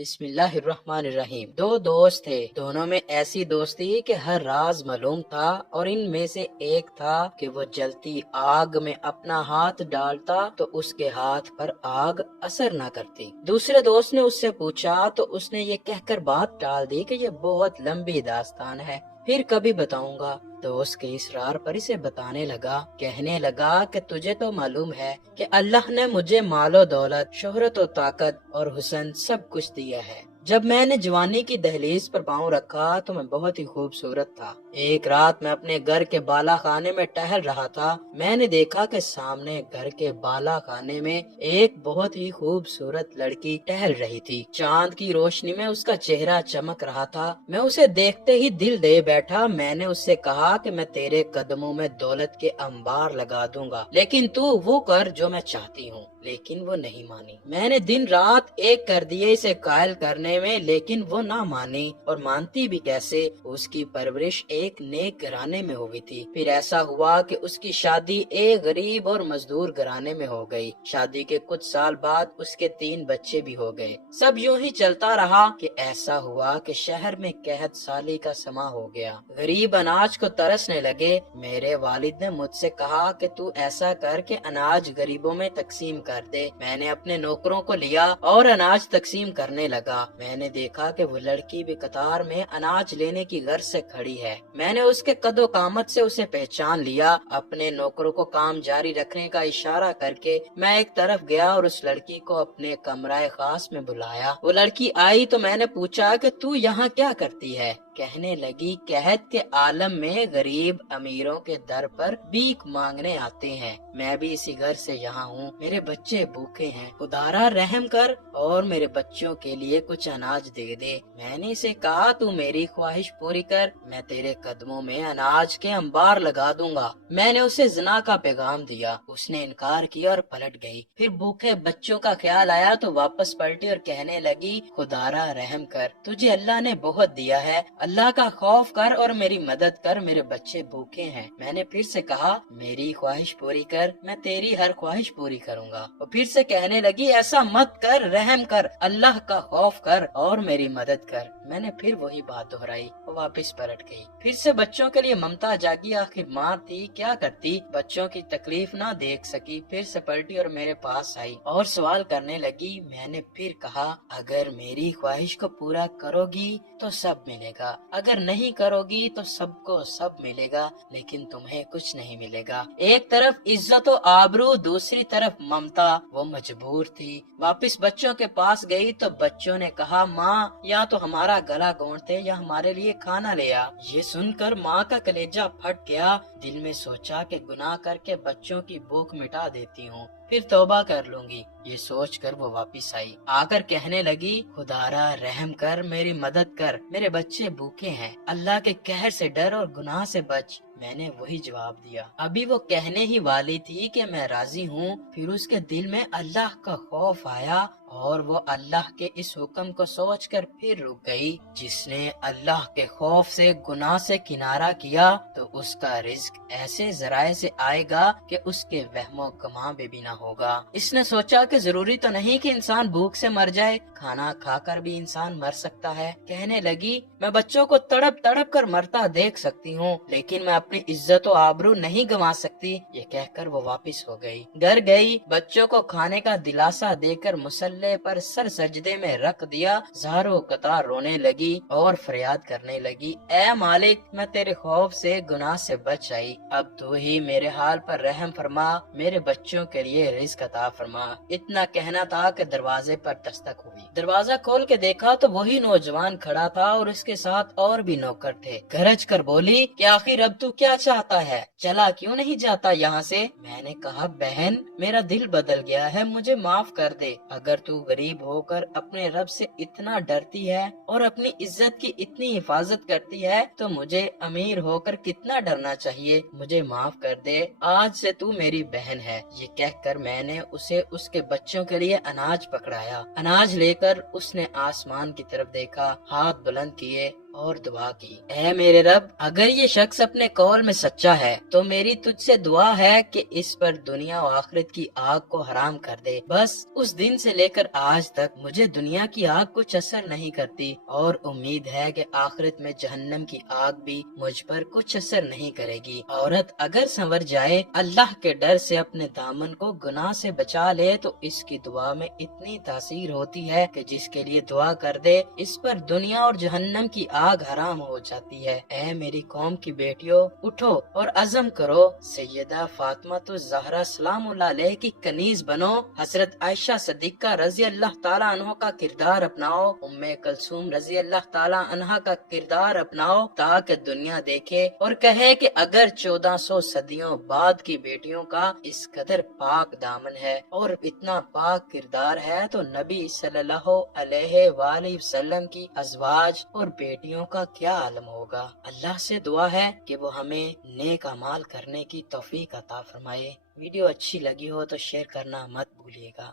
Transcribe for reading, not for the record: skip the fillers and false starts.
बिस्मिल्लाहिर्रहमानिर्रहीम। दो दोस्त थे, दोनों में ऐसी दोस्ती कि हर राज मालूम था, और इनमें से एक था कि वो जलती आग में अपना हाथ डालता तो उसके हाथ पर आग असर न करती। दूसरे दोस्त ने उससे पूछा तो उसने ये कहकर बात टाल दी कि ये बहुत लंबी दास्तान है, फिर कभी बताऊंगा। दोस्त के इसरार पर इसे बताने लगा, कहने लगा कि तुझे तो मालूम है कि अल्लाह ने मुझे मालो दौलत, शोहरत और ताकत और हुस्न सब कुछ दिया है। जब मैंने जवानी की दहलीज पर पाँव रखा तो मैं बहुत ही खूबसूरत था। एक रात मैं अपने घर के बाला खाने में टहल रहा था। मैंने देखा कि सामने घर के बाला खाने में एक बहुत ही खूबसूरत लड़की टहल रही थी। चांद की रोशनी में उसका चेहरा चमक रहा था। मैं उसे देखते ही दिल दे बैठा। मैंने उससे कहा कि मैं तेरे कदमों में दौलत के अंबार लगा दूंगा, लेकिन तू वो कर जो मैं चाहती हूँ। लेकिन वो नहीं मानी। मैंने दिन रात एक कर दिए इसे कायल करने में, लेकिन वो ना मानी। और मानती भी कैसे, उसकी परवरिश एक नेक घराने में हुई थी। फिर ऐसा हुआ कि उसकी शादी एक गरीब और मजदूर घराने में हो गई। शादी के कुछ साल बाद उसके 3 बच्चे भी हो गए। सब यूं ही चलता रहा कि ऐसा हुआ कि शहर में कहत साली का समा हो गया। गरीब अनाज को तरसने लगे। मेरे वालिद ने मुझसे कहा कि तू ऐसा कर के अनाज गरीबों में तकसीम कर दे। मैंने अपने नौकरों को लिया और अनाज तकसीम करने लगा। मैंने देखा कि वो लड़की भी कतार में अनाज लेने की गर्ज से खड़ी है। मैंने उसके कदो कामत से उसे पहचान लिया। अपने नौकरों को काम जारी रखने का इशारा करके मैं एक तरफ गया और उस लड़की को अपने कमराए खास में बुलाया। वो लड़की आई तो मैंने पूछा कि तू यहाँ क्या करती है। कहने लगी, कहत के आलम में गरीब अमीरों के दर पर भीख मांगने आते हैं। मैं भी इसी घर से यहाँ हूँ। मेरे बच्चे भूखे हैं, खुदारा रहम कर और मेरे बच्चों के लिए कुछ अनाज दे दे। मैंने इसे कहा, तू मेरी ख्वाहिश पूरी कर, मैं तेरे कदमों में अनाज के अंबार लगा दूंगा। मैंने उसे जना का पैगाम दिया। उसने इनकार किया और पलट गई। फिर भूखे बच्चों का ख्याल आया तो वापस पलटी और कहने लगी, खुदारा रहम कर, तुझे अल्लाह ने बहुत दिया है, अल्लाह का खौफ कर और मेरी मदद कर, मेरे बच्चे भूखे हैं। मैंने फिर से कहा, मेरी ख्वाहिश पूरी कर, मैं तेरी हर ख्वाहिश पूरी करूंगा। और फिर से कहने लगी, ऐसा मत कर, रहम कर, अल्लाह का खौफ कर और मेरी मदद कर। मैंने फिर वही बात दोहराई और वापस पलट गई। फिर से बच्चों के लिए ममता जागी। आखिर माँ थी, क्या करती, बच्चों की तकलीफ ना देख सकी। फिर से पलटी और मेरे पास आई और सवाल करने लगी। मैंने फिर कहा, अगर मेरी ख्वाहिश को पूरा करोगी तो सब मिलेगा, अगर नहीं करोगी तो सबको सब मिलेगा, लेकिन तुम्हें कुछ नहीं मिलेगा। एक तरफ इज्जत और आबरू, दूसरी तरफ ममता। वो मजबूर थी। वापस बच्चों के पास गई तो बच्चों ने कहा, माँ या तो हमारा गला घोंटते या हमारे लिए खाना ले आ। ये सुनकर माँ का कलेजा फट गया। दिल में सोचा कि गुनाह करके बच्चों की भूख मिटा देती हूँ, फिर तौबा कर लूंगी। ये सोचकर वो वापस आई। आकर कहने लगी, खुदारा रहम कर, मेरी मदद कर, मेरे बच्चे भूखे हैं, अल्लाह के कहर से डर और गुनाह से बच। मैंने वही जवाब दिया। अभी वो कहने ही वाली थी कि मैं राजी हूँ, फिर उसके दिल में अल्लाह का खौफ आया और वो अल्लाह के इस हुक्म को सोचकर फिर रुक गई। जिसने अल्लाह के खौफ से गुनाह से किनारा किया तो उसका रिज्क ऐसे जराए से आएगा कि उसके वहमो कमा भी ना होगा। इसने सोचा कि जरूरी तो नहीं कि इंसान भूख से मर जाए, खाना खाकर भी इंसान मर सकता है। कहने लगी, मैं बच्चों को तड़प तड़प कर मरता देख सकती हूँ, लेकिन मैं अपनी इज्जत और आबरू नहीं गंवा सकती। ये कहकर वो वापस हो गई। घर गई, बच्चों को खाने का दिलासा देकर मुसल्ले पर सर सजदे में रख दिया। ज़ारो कतार रोने लगी और फरियाद करने लगी, ऐ मालिक, मैं तेरे खौफ से गुनाह से बच आई, अब तू ही मेरे हाल पर रहम फरमा, मेरे बच्चों के लिए रिज़्क अता फरमा। इतना कहना था कि दरवाजे पर दस्तक हुई। दरवाजा खोल के देखा तो वही नौजवान खड़ा था और उसके साथ और भी नौकर थे। गरज कर बोली कि आखिर अब तू क्या चाहता है, चला क्यों नहीं जाता यहाँ से। मैंने कहा, बहन, मेरा दिल बदल गया है, मुझे माफ कर दे। अगर तू गरीब होकर अपने रब से इतना डरती है और अपनी इज्जत की इतनी हिफाजत करती है तो मुझे अमीर होकर कितना डरना चाहिए। मुझे माफ कर दे, आज से तू मेरी बहन है। ये कहकर मैंने उसे उसके बच्चों के लिए अनाज पकड़ाया। अनाज लेकर उसने आसमान की तरफ देखा, हाथ बुलंद किए اور دعا کی، اے میرے رب، اگر یہ شخص اپنے قول میں سچا ہے تو میری تجھ سے دعا ہے کہ اس پر دنیا و آخرت کی آگ کو حرام کر دے۔ بس اس دن سے لے کر آج تک مجھے دنیا کی آگ کچھ اثر نہیں کرتی، اور امید ہے کہ آخرت میں جہنم کی آگ بھی مجھ پر کچھ اثر نہیں کرے گی۔ عورت اگر سنور جائے، اللہ کے ڈر سے اپنے دامن کو گناہ سے بچا لے، تو اس کی دعا میں اتنی تاثیر ہوتی ہے کہ جس کے لیے دعا کر دے اس پر دنیا اور جہنم کی آگ حرام ہو جاتی ہے۔ اے میری قوم کی بیٹیوں، اٹھو اور عزم کرو، سیدہ فاطمہ الزہرا سلام اللہ علیہ کی کنیز بنو، حضرت عائشہ صدیقہ رضی اللہ تعالیٰ عنہ کا کردار اپناؤ، ام کلثوم رضی اللہ تعالیٰ عنہ کا کردار اپناؤ، تاکہ دنیا دیکھے اور کہے کہ اگر 1400 صدیوں بعد کی بیٹیوں کا اس قدر پاک دامن ہے اور اتنا پاک کردار ہے، تو نبی صلی اللہ علیہ وآلہ وسلم کی ازواج اور بیٹیوں کا کیا عالم ہوگا۔ اللہ سے دعا ہے کہ وہ ہمیں نیک اعمال کرنے کی توفیق عطا فرمائے۔ ویڈیو اچھی لگی ہو تو شیئر کرنا مت بھولیے گا۔